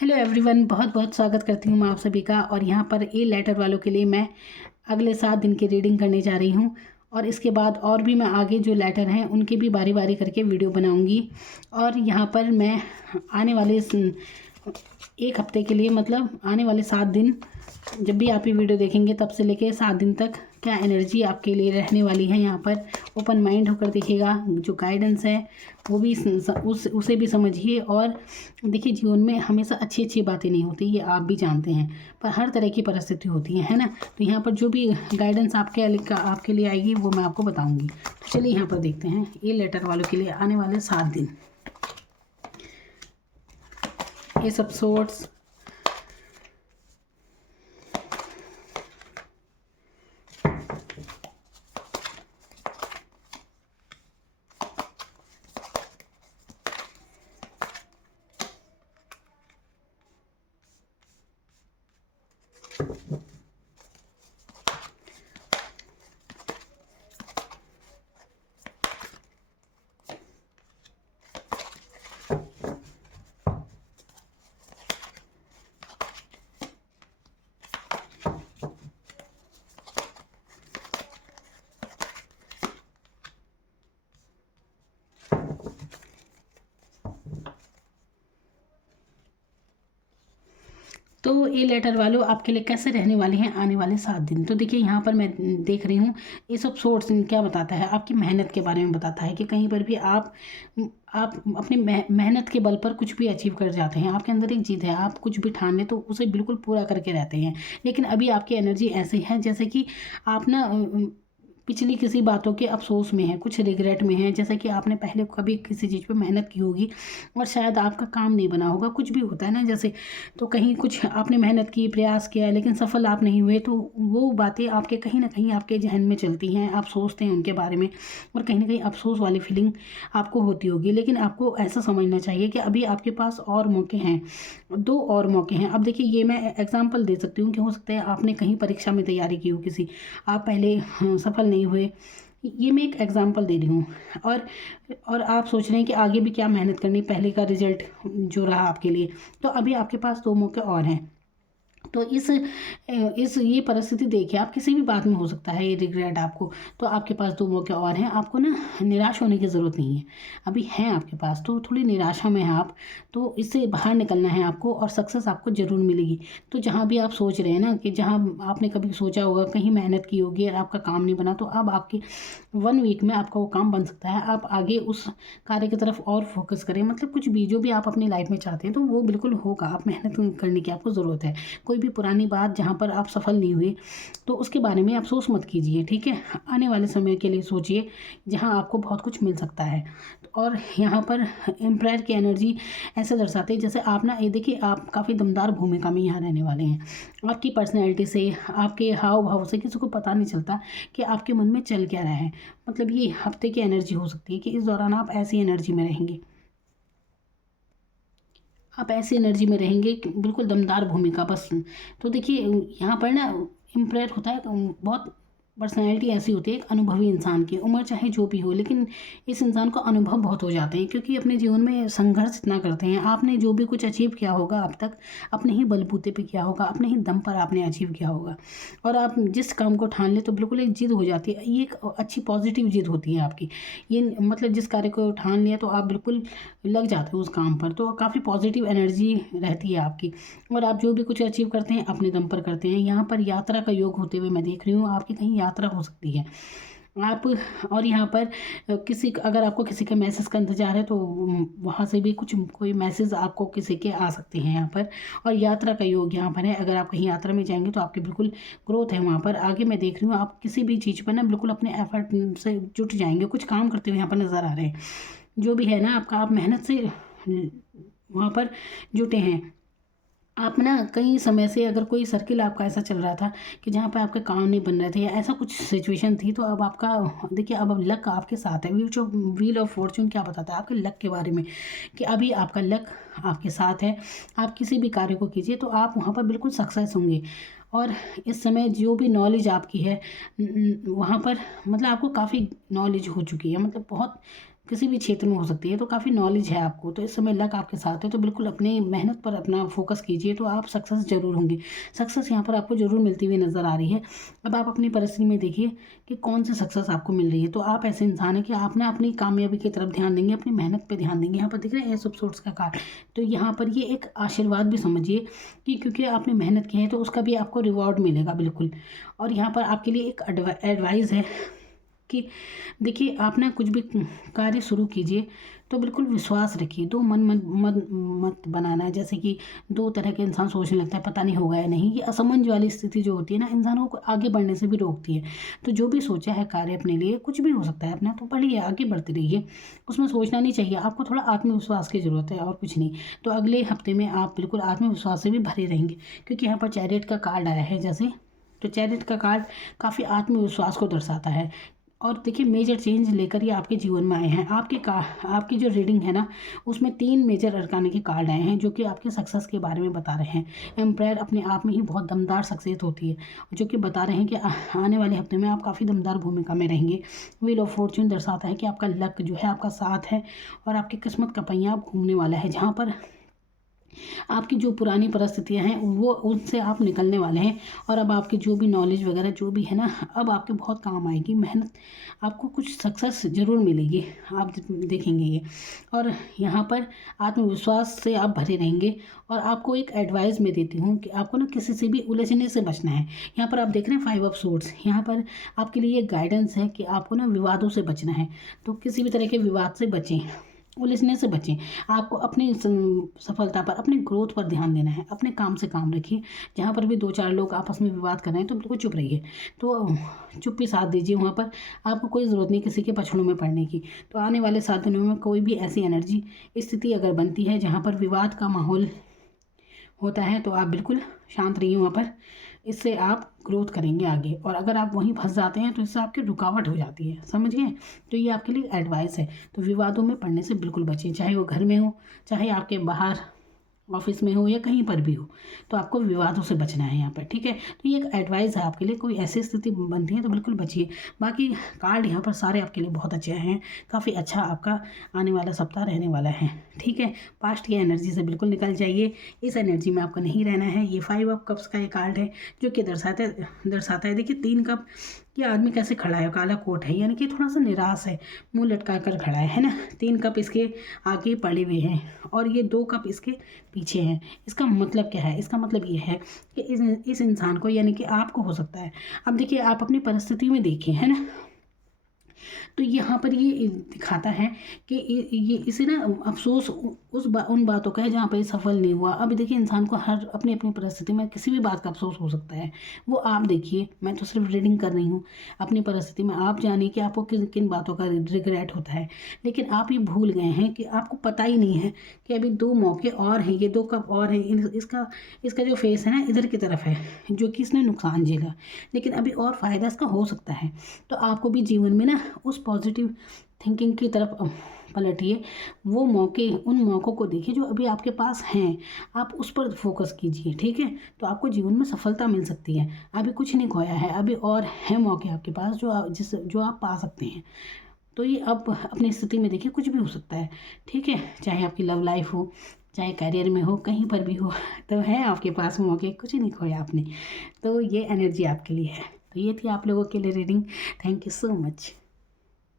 Hello everyone, बहुत बहुत स्वागत करती हूँ मैं आप सभी का। और यहाँ पर ए लेटर वालों के लिए मैं अगले 7 दिन की रीडिंग करने जा रही हूँ। और इसके बाद और भी मैं आगे जो लेटर हैं उनकी भी बारी बारी करके वीडियो बनाऊँगी। और यहाँ पर मैं आने वाले 1 हफ्ते के लिए, मतलब आने वाले 7 दिन, जब भी आप ये वीडियो देखेंगे तब से लेके 7 दिन तक क्या एनर्जी आपके लिए रहने वाली है, यहाँ पर ओपन माइंड होकर देखिएगा। जो गाइडेंस है वो भी उसे भी समझिए। और देखिए, जीवन में हमेशा अच्छी अच्छी बातें नहीं होती, ये आप भी जानते हैं, पर हर तरह की परिस्थिति होती है ना। तो यहाँ पर जो भी गाइडेंस आपके लिए आएगी वो मैं आपको बताऊँगी। तो चलिए यहाँ पर देखते हैं ये लेटर वालों के लिए आने वाले 7 दिन। ये सब सोर्ट्स, तो ये लेटर वालों आपके लिए कैसे रहने वाले हैं आने वाले 7 दिन। तो देखिए, यहाँ पर मैं देख रही हूँ ये सब सोर्स क्या बताता है, आपकी मेहनत के बारे में बताता है कि कहीं पर भी आप अपनी मेहनत के बल पर कुछ भी अचीव कर जाते हैं। आपके अंदर एक जिद है, आप कुछ भी ठान लें तो उसे बिल्कुल पूरा करके रहते हैं। लेकिन अभी आपकी एनर्जी ऐसी है जैसे कि आप ना पिछली किसी बातों के अफसोस में है, कुछ रिग्रेट में है। जैसे कि आपने पहले कभी किसी चीज़ पे मेहनत की होगी और शायद आपका काम नहीं बना होगा, कुछ भी होता है ना जैसे। तो कहीं कुछ आपने मेहनत की, प्रयास किया, लेकिन सफल आप नहीं हुए, तो वो बातें आपके कहीं ना कहीं आपके जहन में चलती हैं, आप सोचते हैं उनके बारे में, और कहीं ना कहीं अफसोस वाली फीलिंग आपको होती होगी। लेकिन आपको ऐसा समझना चाहिए कि अभी आपके पास और मौके हैं, 2 और मौके हैं। अब देखिए, ये मैं एग्जाम्पल दे सकती हूँ कि हो सकता है आपने कहीं परीक्षा में तैयारी की हो किसी, आप पहले सफल नहीं हुए, ये मैं एक एग्जांपल दे रही हूँ। और आप सोच रहे हैं कि आगे भी क्या मेहनत करनी, पहले का रिजल्ट जो रहा आपके लिए, तो अभी आपके पास 2 मौके और हैं। तो इस ये परिस्थिति देखिए, आप किसी भी बात में हो सकता है ये रिग्रेट आपको, तो आपके पास 2 मौके और हैं। आपको ना निराश होने की ज़रूरत नहीं है, अभी हैं आपके पास। तो थोड़ी निराशा में हैं आप, तो इससे बाहर निकलना है आपको, और सक्सेस आपको ज़रूर मिलेगी। तो जहाँ भी आप सोच रहे हैं ना कि जहाँ आपने कभी सोचा होगा, कहीं मेहनत की होगी और आपका काम नहीं बना, तो अब आपके 1 वीक में आपका वो काम बन सकता है। आप आगे उस कार्य की तरफ और फोकस करें, मतलब कुछ भी जो भी आप अपनी लाइफ में चाहते हैं तो वो बिल्कुल होगा। आप मेहनत करने की आपको ज़रूरत है। कोई भी पुरानी बात जहाँ पर आप सफल नहीं हुए तो उसके बारे में अफसोस मत कीजिए, ठीक है। आने वाले समय के लिए सोचिए जहाँ आपको बहुत कुछ मिल सकता है। और यहाँ पर एम्पायर की एनर्जी ऐसे दर्शाते हैं जैसे आप ना, ये देखिए, आप काफ़ी दमदार भूमिका में यहाँ रहने वाले हैं। आपकी पर्सनैलिटी से, आपके हाव भाव से किसी को पता नहीं चलता कि आपके मन में चल क्या रहा है। मतलब ये हफ्ते की एनर्जी हो सकती है कि इस दौरान आप ऐसी एनर्जी में रहेंगे, आप ऐसी एनर्जी में रहेंगे कि बिल्कुल दमदार भूमिका बस। तो देखिए, यहाँ पर ना इम्प्रेस होता है बहुत। पर्सनैलिटी ऐसी होती है एक अनुभवी इंसान की, उम्र चाहे जो भी हो, लेकिन इस इंसान को अनुभव बहुत हो जाते हैं, क्योंकि अपने जीवन में संघर्ष इतना करते हैं। आपने जो भी कुछ अचीव किया होगा अब तक, अपने ही बलबूते पे किया होगा, अपने ही दम पर आपने अचीव किया होगा। और आप जिस काम को ठान ले तो बिल्कुल एक जिद हो जाती है, ये एक अच्छी पॉजिटिव जिद होती है आपकी। ये मतलब जिस कार्य को ठान लिया तो आप बिल्कुल लग जाते हो उस काम पर, तो काफ़ी पॉजिटिव एनर्जी रहती है आपकी। और आप जो भी कुछ अचीव करते हैं अपने दम पर करते हैं। यहाँ पर यात्रा का योग होते हुए मैं देख रही हूँ, आपकी कहीं यात्रा हो सकती है आप। और यहाँ पर अगर आपको किसी के मैसेज का इंतजार है तो वहाँ से भी कोई मैसेज आपको किसी के आ सकते हैं यहाँ पर। और यात्रा का योग यहाँ पर है, अगर आप कहीं यात्रा में जाएंगे तो आपकी बिल्कुल ग्रोथ है वहाँ पर। आगे मैं देख रही हूँ आप किसी भी चीज़ पर ना बिल्कुल अपने एफर्ट से जुट जाएंगे, कुछ काम करते हुए यहाँ पर नज़र आ रहे हैं। जो भी है ना आपका, आप मेहनत से वहाँ पर जुटे हैं। आप ना कई समय से, अगर कोई सर्किल आपका ऐसा चल रहा था कि जहाँ पे आपके काम नहीं बन रहे थे या ऐसा कुछ सिचुएशन थी, तो अब आपका देखिए, अब लक आपके साथ है। व्हील ऑफ फॉर्चून क्या बताता है आपके लक के बारे में, कि अभी आपका लक आपके साथ है। आप किसी भी कार्य को कीजिए तो आप वहाँ पर बिल्कुल सक्सेस होंगे। और इस समय जो भी नॉलेज आपकी है वहाँ पर, मतलब आपको काफ़ी नॉलेज हो चुकी है, मतलब बहुत किसी भी क्षेत्र में हो सकती है, तो काफ़ी नॉलेज है आपको, तो इस समय लक आपके साथ है, तो बिल्कुल अपनी मेहनत पर अपना फोकस कीजिए, तो आप सक्सेस ज़रूर होंगे। सक्सेस यहाँ पर आपको ज़रूर मिलती हुई नज़र आ रही है। अब आप अपनी परिस्थिति में देखिए कि कौन सी सक्सेस आपको मिल रही है। तो आप ऐसे इंसान हैं कि आप ना अपनी कामयाबी की तरफ ध्यान देंगे, अपनी मेहनत पर ध्यान देंगे। यहाँ पर दिख रहे हैं एस ऑफ सोर्ड्स का कार्ड, तो यहाँ पर ये एक आशीर्वाद भी समझिए कि क्योंकि आपने मेहनत की है तो उसका भी आपको रिवॉर्ड मिलेगा बिल्कुल। और यहाँ पर आपके लिए एक एडवाइस है कि देखिए आप ना कुछ भी कार्य शुरू कीजिए तो बिल्कुल विश्वास रखिए, दो मन मत मत मत बनाना है। जैसे कि दो तरह के इंसान सोचने लगता है पता नहीं होगा या नहीं, ये असमंजस वाली स्थिति जो होती है ना, इंसानों को आगे बढ़ने से भी रोकती है। तो जो भी सोचा है कार्य अपने लिए, कुछ भी हो सकता है अपना, तो बढ़िए आगे बढ़ते रहिए, उसमें सोचना नहीं चाहिए। आपको थोड़ा आत्मविश्वास की ज़रूरत है और कुछ नहीं। तो अगले हफ्ते में आप बिल्कुल आत्मविश्वास से भी भरे रहेंगे, क्योंकि यहाँ पर चैरियट का कार्ड आया है जैसे, तो चैरियट का कार्ड काफ़ी आत्मविश्वास को दर्शाता है। और देखिए मेजर चेंज लेकर ये आपके जीवन में आए हैं। आपकी जो रीडिंग है ना, उसमें 3 मेजर अरकाने के कार्ड आए हैं जो कि आपके सक्सेस के बारे में बता रहे हैं। एम्पायर अपने आप में ही बहुत दमदार शख्सियत होती है, जो कि बता रहे हैं कि आने वाले हफ्ते में आप काफ़ी दमदार भूमिका में रहेंगे। व्हील ऑफ फॉर्च्यून दर्शाता है कि आपका लक जो है आपका साथ है और आपकी किस्मत का पहिया अब घूमने वाला है, जहाँ पर आपकी जो पुरानी परिस्थितियां हैं वो उनसे आप निकलने वाले हैं। और अब आपकी जो भी नॉलेज वगैरह जो भी है ना, अब आपके बहुत काम आएगी। मेहनत आपको कुछ सक्सेस ज़रूर मिलेगी, आप देखेंगे ये। और यहाँ पर आत्मविश्वास से आप भरे रहेंगे। और आपको एक एडवाइस मैं देती हूँ कि आपको ना किसी से भी उलझने से बचना है। यहाँ पर आप देख रहे हैं 5 ऑफ सोर्ड्स, यहाँ पर आपके लिए गाइडेंस है कि आपको ना विवादों से बचना है। तो किसी भी तरह के विवाद से बचें, उलझने से बचें। आपको अपनी सफलता पर, अपने ग्रोथ पर ध्यान देना है, अपने काम से काम रखिए। जहाँ पर भी 2-4 लोग आपस में विवाद कर रहे हैं तो बिल्कुल चुप रहिए, तो चुप्पी साध दीजिए। वहाँ पर आपको कोई ज़रूरत नहीं किसी के पछड़ों में पड़ने की। तो आने वाले 7 दिनों में कोई भी ऐसी एनर्जी स्थिति अगर बनती है जहाँ पर विवाद का माहौल होता है, तो आप बिल्कुल शांत रहिए वहाँ पर। इससे आप ग्रोथ करेंगे आगे। और अगर आप वहीं फंस जाते हैं तो इससे आपकी रुकावट हो जाती है, समझ गए। तो ये आपके लिए एडवाइस है। तो विवादों में पड़ने से बिल्कुल बचें, चाहे वो घर में हो, चाहे आपके बाहर ऑफिस में हो या कहीं पर भी हो। तो आपको विवादों से बचना है यहाँ पर, ठीक है। तो ये एक एडवाइस है आपके लिए, कोई ऐसी स्थिति बनती है तो बिल्कुल बचिए। बाकी कार्ड यहाँ पर सारे आपके लिए बहुत अच्छे हैं, काफ़ी अच्छा आपका आने वाला सप्ताह रहने वाला है, ठीक है। पास्ट की एनर्जी से बिल्कुल निकल जाइए, इस एनर्जी में आपको नहीं रहना है। ये 5 ऑफ कप्स का ये कार्ड है जो कि दर्शाता है देखिए 3 कप। ये आदमी कैसे खड़ा है, काला कोट है, यानी कि थोड़ा सा निराश है, मुंह लटका कर खड़ा है ना। 3 कप इसके आगे पड़े हुए हैं और ये 2 कप इसके पीछे हैं। इसका मतलब क्या है? इसका मतलब ये है कि इस इंसान को, यानी कि आपको हो सकता है। अब देखिए आप अपनी परिस्थिति में देखिए, है ना, तो यहाँ पर ये दिखाता है कि ये इसे ना अफसोस उन बातों का है जहाँ पर ये सफल नहीं हुआ। अब देखिए इंसान को हर अपनी अपनी परिस्थिति में किसी भी बात का अफसोस हो सकता है, वो आप देखिए, मैं तो सिर्फ रीडिंग कर रही हूँ। अपनी परिस्थिति में आप जानिए कि आपको किन किन बातों का रिग्रेट होता है, लेकिन आप ये भूल गए हैं कि आपको पता ही नहीं है कि अभी 2 मौके और हैं, ये 2 कप और हैं। इसका जो फेस है ना इधर की तरफ है, जो कि इसने नुकसान झेला, लेकिन अभी और फ़ायदा इसका हो सकता है। तो आपको भी जीवन में ना उस पॉजिटिव थिंकिंग की तरफ पलटिए। वो मौके, उन मौक़ों को देखिए जो अभी आपके पास हैं, आप उस पर फोकस कीजिए, ठीक है। तो आपको जीवन में सफलता मिल सकती है। अभी कुछ नहीं खोया है, अभी और हैं मौके आपके पास जो आप पा सकते हैं। तो ये अब अपनी स्थिति में देखिए, कुछ भी हो सकता है, ठीक है। चाहे आपकी लव लाइफ हो, चाहे करियर में हो, कहीं पर भी हो, तो है आपके पास मौके, कुछ नहीं खोया आपने। तो ये एनर्जी आपके लिए है। तो ये थी आप लोगों के लिए reading. Thank you so much.